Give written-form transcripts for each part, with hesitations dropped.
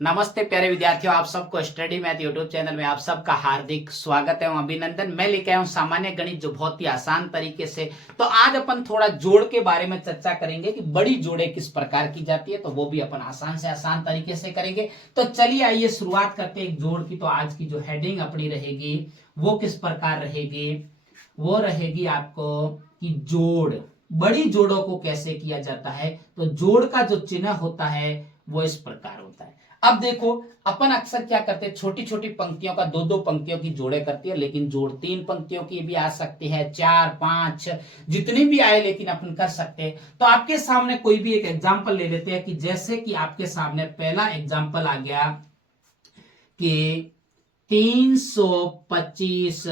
नमस्ते प्यारे विद्यार्थियों, आप सबको स्टडी मैथ यूट्यूब चैनल में आप सबका हार्दिक स्वागत एवं अभिनंदन। मैं लेके आया हूं सामान्य गणित, जो बहुत ही आसान तरीके से। तो आज अपन थोड़ा जोड़ के बारे में चर्चा करेंगे कि बड़ी जोड़े किस प्रकार की जाती है, तो वो भी अपन आसान से आसान तरीके से करेंगे। तो चलिए आइए शुरुआत करते हैं एक जोड़ की। तो आज की जो हेडिंग अपनी रहेगी वो किस प्रकार रहेगी, वो रहेगी आपको कि जोड़, बड़ी जोड़ों को कैसे किया जाता है। तो जोड़ का जो चिन्ह होता है वो इस प्रकार होता है। अब देखो, अपन अक्सर क्या करते हैं, छोटी छोटी पंक्तियों का दो दो पंक्तियों की जोड़े करती है, लेकिन जोड़ तीन पंक्तियों की भी आ सकती है, चार पांच जितनी भी आए, लेकिन अपन कर सकते हैं। तो आपके सामने कोई भी एक एग्जांपल ले लेते हैं कि जैसे कि आपके सामने पहला एग्जांपल आ गया कि 325,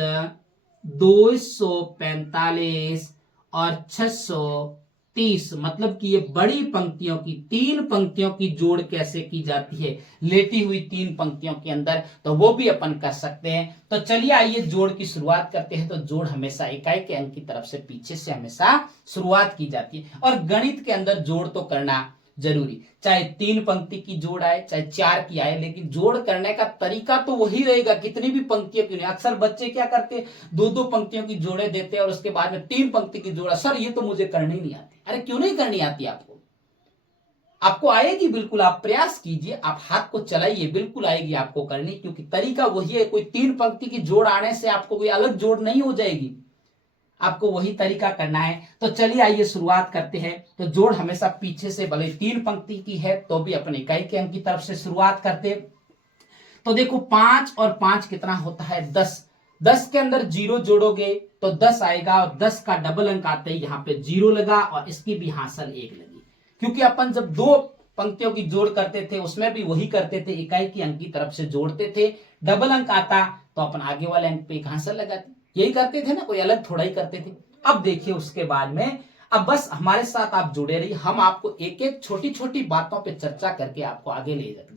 245 और 630, मतलब कि ये बड़ी पंक्तियों की, तीन पंक्तियों की जोड़ कैसे की जाती है लेटी हुई तीन पंक्तियों के अंदर, तो वो भी अपन कर सकते हैं। तो चलिए आइए जोड़ की शुरुआत करते हैं। तो जोड़ हमेशा इकाई के अंक की तरफ से पीछे से हमेशा शुरुआत की जाती है, और गणित के अंदर जोड़ तो करना जरूरी, चाहे तीन पंक्ति की जोड़ आए चाहे चार की आए, लेकिन जोड़ करने का तरीका तो वही रहेगा, कितनी भी पंक्तियों की नहीं। अक्सर बच्चे क्या करते हैं, दो दो पंक्तियों की जोड़े देते हैं और उसके बाद में तीन पंक्ति की जोड़ा, सर ये तो मुझे करनी नहीं आती। अरे क्यों नहीं करनी आती आपको? आपको आएगी, बिल्कुल आप प्रयास कीजिए, आप हाथ को चलाइए, बिल्कुल आएगी आपको करनी, क्योंकि तरीका वही है। कोई तीन पंक्ति की जोड़ आने से आपको कोई अलग जोड़ नहीं हो जाएगी, आपको वही तरीका करना है। तो चलिए आइए शुरुआत करते हैं। तो जोड़ हमेशा पीछे से, भले तीन पंक्ति की है तो भी अपन इकाई के अंक की तरफ से शुरुआत करते हैं। तो देखो, 5 और 5 कितना होता है, 10। 10 के अंदर जीरो जोड़ोगे तो 10 आएगा, और 10 का डबल अंक आते ही यहाँ पे जीरो लगा, और इसकी भी हासिल 1 लगी। क्योंकि अपन जब दो पंक्तियों की जोड़ करते थे उसमें भी वही करते थे, इकाई की अंक की तरफ से जोड़ते थे, डबल अंक आता तो अपन आगे वाले अंक पे एक हासिल लगाते, यही करते थे ना, कोई अलग थोड़ा ही करते थे। अब देखिए उसके बाद में, अब बस हमारे साथ आप जुड़े रहिए, हम आपको एक एक छोटी छोटी बातों पे चर्चा करके आपको आगे ले जाएंगे।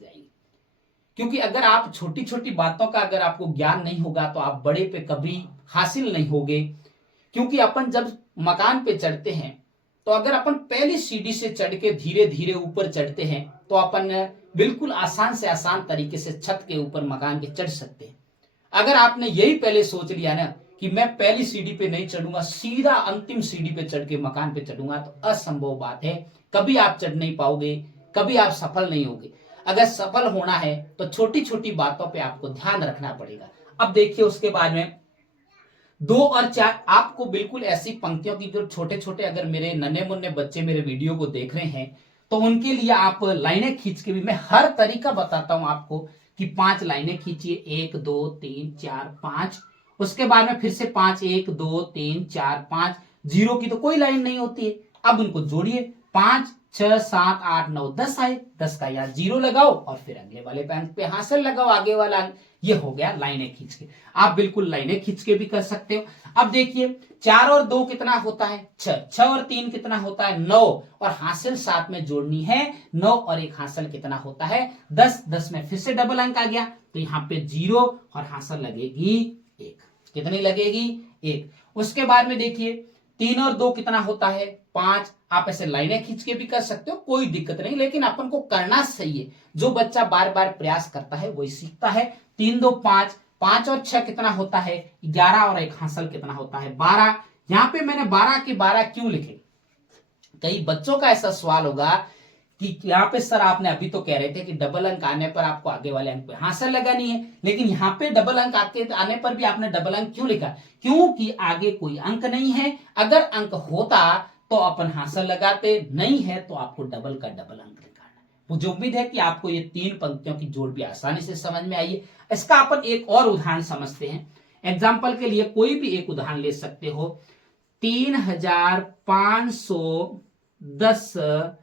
क्योंकि अगर आप छोटी छोटी बातों का अगर आपको ज्ञान नहीं होगा तो आप बड़े पे कभी हासिल नहीं होगे। क्योंकि अपन जब मकान पे चढ़ते हैं, तो अगर अपन पहली सीढ़ी से चढ़ के धीरे धीरे ऊपर चढ़ते हैं तो अपन बिल्कुल आसान से आसान तरीके से छत के ऊपर मकान के चढ़ सकते हैं। अगर आपने यही पहले सोच लिया ना कि मैं पहली सीढ़ी पे नहीं चढ़ूंगा, सीधा अंतिम सीढ़ी पे चढ़ के मकान पे चढ़ूंगा, तो असंभव बात है, कभी आप चढ़ नहीं पाओगे, कभी आप सफल नहीं होगे। अगर सफल होना है तो छोटी छोटी बातों पे आपको ध्यान रखना पड़ेगा। अब देखिए उसके बाद में 2 और 4, आपको बिल्कुल ऐसी पंक्तियों की, जो छोटे छोटे, अगर मेरे नन्हे मुन्ने बच्चे मेरे वीडियो को देख रहे हैं तो उनके लिए आप लाइनें खींच के भी, मैं हर तरीका बताता हूं आपको कि 5 लाइनें खींचिए, 1 2 3 4 5, उसके बाद में फिर से 5, 1 2 3 4 5, जीरो की तो कोई लाइन नहीं होती है। अब उनको जोड़िए, 5 6 7 8 9 10 आए, 10 का यहाँ जीरो लगाओ और फिर अगले वाले अंक पे हासिल लगाओ, आगे वाला अंक। ये हो गया लाइनें खींच के। आप बिल्कुल लाइनें खींच के भी कर सकते हो। अब देखिए, 4 और 2 कितना होता है, 6। 6 और 3 कितना होता है, 9, और हासिल साथ में जोड़नी है, 9 और 1 हासिल कितना होता है, 10। 10 में फिर से डबल अंक आ गया, तो यहाँ पे जीरो और हासिल लगेगी 1। कितनी लगेगी, 1। उसके बाद में देखिए, 3 और 2 कितना होता है, 5। आप ऐसे लाइनें खींच के भी कर सकते हो, कोई दिक्कत नहीं, लेकिन अपन को करना सही है। जो बच्चा बार बार प्रयास करता है वही सीखता है। 3 2 5, 5 और 6 कितना होता है, 11, और 1 हासिल कितना होता है, 12। यहाँ पे मैंने 12 के 12 क्यों लिखे, कई बच्चों का ऐसा सवाल होगा कि यहाँ पे सर आपने अभी तो कह रहे थे कि डबल अंक आने पर आपको आगे वाले अंक पे हासिल लगानी है, लेकिन यहाँ पे डबल अंक आने पर भी आपने डबल अंक क्यों लिखा? क्योंकि आगे कोई अंक नहीं है। अगर अंक होता तो अपन हासिल लगाते, नहीं है तो आपको डबल का डबल अंक लगाना। मुझे उम्मीद है कि आपको ये तीन पंक्तियों की जोड़ भी आसानी से समझ में आई है। इसका अपन एक और उदाहरण समझते हैं। एग्जाम्पल के लिए कोई भी एक उदाहरण ले सकते हो। 3510,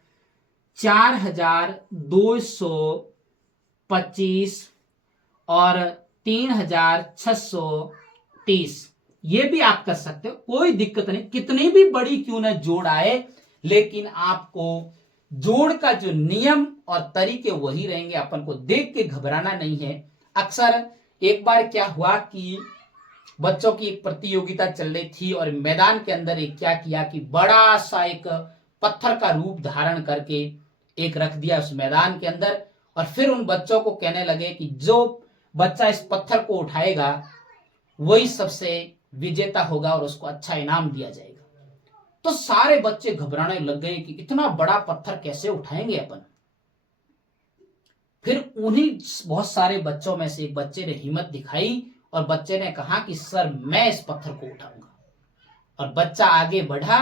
4225 और 3630, ये भी आप कर सकते हो, कोई दिक्कत नहीं। कितनी भी बड़ी क्यों ना जोड़ आए, लेकिन आपको जोड़ का जो नियम और तरीके वही रहेंगे, अपन को देख के घबराना नहीं है। अक्सर एक बार क्या हुआ कि बच्चों की एक प्रतियोगिता चल रही थी, और मैदान के अंदर एक क्या किया कि बड़ा सा एक पत्थर का रूप धारण करके एक रख दिया उस मैदान के अंदर, और फिर उन बच्चों को कहने लगे कि जो बच्चा इस पत्थर को उठाएगा वही सबसे विजेता होगा और उसको अच्छा इनाम दिया जाएगा। तो सारे बच्चे घबराने लग गए कि इतना बड़ा पत्थर कैसे उठाएंगे अपन। फिर उन्हीं बहुत सारे बच्चों में से एक बच्चे ने हिम्मत दिखाई और बच्चे ने कहा कि सर मैं इस पत्थर को उठाऊंगा। और बच्चा आगे बढ़ा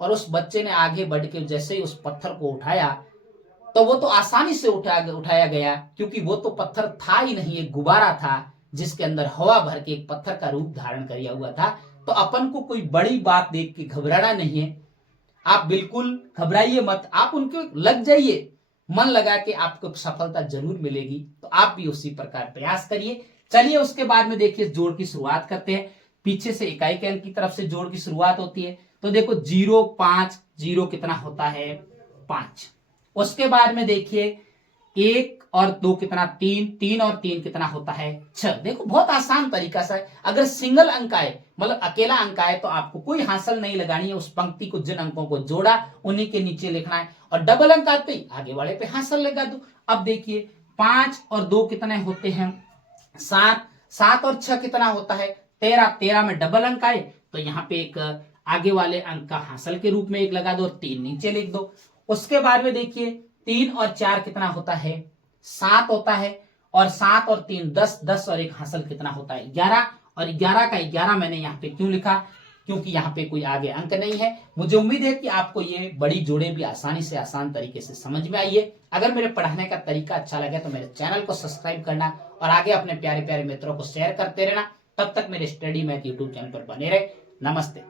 और उस बच्चे ने आगे बढ़ के जैसे ही उस पत्थर को उठाया तो वो तो आसानी से उठाया गया, क्योंकि वो तो पत्थर था ही नहीं, एक गुब्बारा था जिसके अंदर हवा भर के एक पत्थर का रूप धारण किया हुआ था। तो अपन को कोई बड़ी बात देख के घबराना नहीं है, आप बिल्कुल घबराइए मत, आप उनके लग जाइए, मन लगा के आपको सफलता जरूर मिलेगी। तो आप भी उसी प्रकार प्रयास करिए। चलिए उसके बाद में देखिए जोड़ की शुरुआत करते हैं। पीछे से इकाई के अंक की तरफ से जोड़ की शुरुआत होती है। तो देखो 0 5 0 कितना होता है 5। उसके बाद में देखिए 1 और 2 कितना 3, 3 और 3 कितना होता है 6। देखो बहुत आसान तरीका से, अगर सिंगल अंक आए मतलब अकेला अंक आए तो आपको कोई हासिल नहीं लगानी है, उस पंक्ति को जिन अंकों को जोड़ा उन्हीं के नीचे लिखना है, और डबल अंक आते ही आगे वाले पे हासिल लगा दो। अब देखिए 5 और 2 कितने होते हैं 7, 7 और 6 कितना होता है 13, 13 में डबल अंक आए तो यहाँ पे एक आगे वाले अंक का हासिल के रूप में एक लगा दो और 3 नीचे लिख दो। उसके बाद में देखिए 3 और 4 कितना होता है 7 होता है, और 7 और 3 10, 10 और एक हासिल कितना होता है 11, और 11 का 11 मैंने यहाँ पे क्यों लिखा, क्योंकि यहाँ पे कोई आगे अंक नहीं है। मुझे उम्मीद है कि आपको ये बड़ी जोड़े भी आसानी से आसान तरीके से समझ में आई है। अगर मेरे पढ़ाने का तरीका अच्छा लगे तो मेरे चैनल को सब्सक्राइब करना और आगे अपने प्यारे प्यारे मित्रों को शेयर करते रहना। तब तक मेरे स्टडी मैथ यूट्यूब चैनल पर बने रहे। नमस्ते।